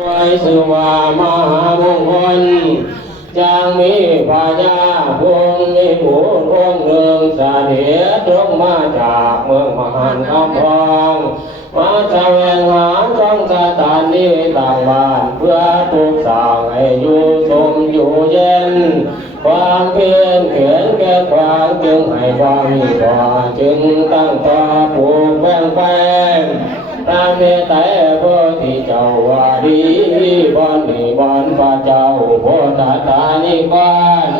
รวยสุวามหามงคลจางมีพญาพงมีผู้พงเรืองเสด็จลงมาจากเมืองมหันต์คำพองมาแสวงหาช่องสถานนี้ต่างบ้านเพื่อปลูกสร้างให้อยู่สมอยู่เย็นความเพียรเขียนแก่ความจึงให้ความมีความจึงตั้งต่อปลูกแบ่งแปลงตามเมตตาโพธิเจ้าวาดีบอนนี่บอนพระเจ้าโพธิตานิกร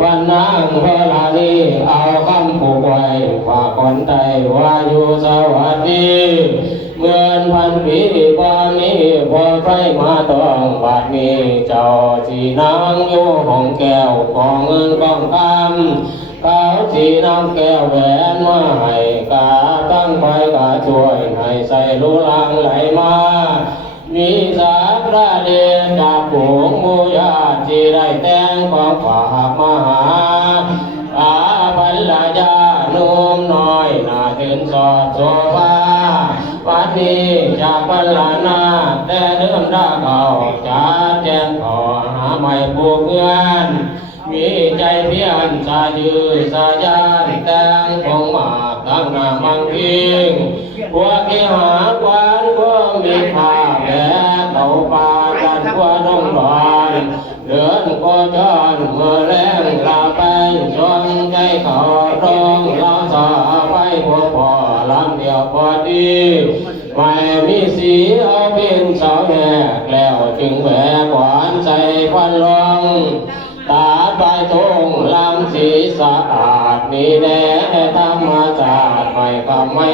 วันนางพระลานีเอาคำผูกไว้ฝากคนไทยว่าอยู่สวัสดีเมื่อพันปีบ่มีพอไฟมาต้องบาดนี้เจ้าสีนางอยู่ห้องแก้วของเงินกองคำเขาสีน้ำแก้วแหวนมาให้กาตั้งไปกาช่วยให้ใส่ลูลังไหลมามีสาพระเดชจากผงมูญาที่ได้แต่งของฝากมาหาอาภัลยานุ่มน้อยน่าถึงสอดโซฟาวัดนี้จากพัลนาแต่เดิมได้เก่าจัดแจงขอหาไม่ผูกเงื่อนมีใจเพียรสายือสายานแต่งคงมาตั้งหน้ามังพิงพวกที่หาควันก็มีภาพและเขาป่ากันกว่าดงบานเดือนก็จอนเมื่อแรงลาไปจนใจเขาตรงเราสาไปพวกพ่อลำเดียวพอดีไม่มีสีเอาเป็นเสาแหกแล้วจึงแหวกหวานใส่พันลงตาใบทงลำสีสะอาดนี่แน่ธรรมชาติไม่คำไม่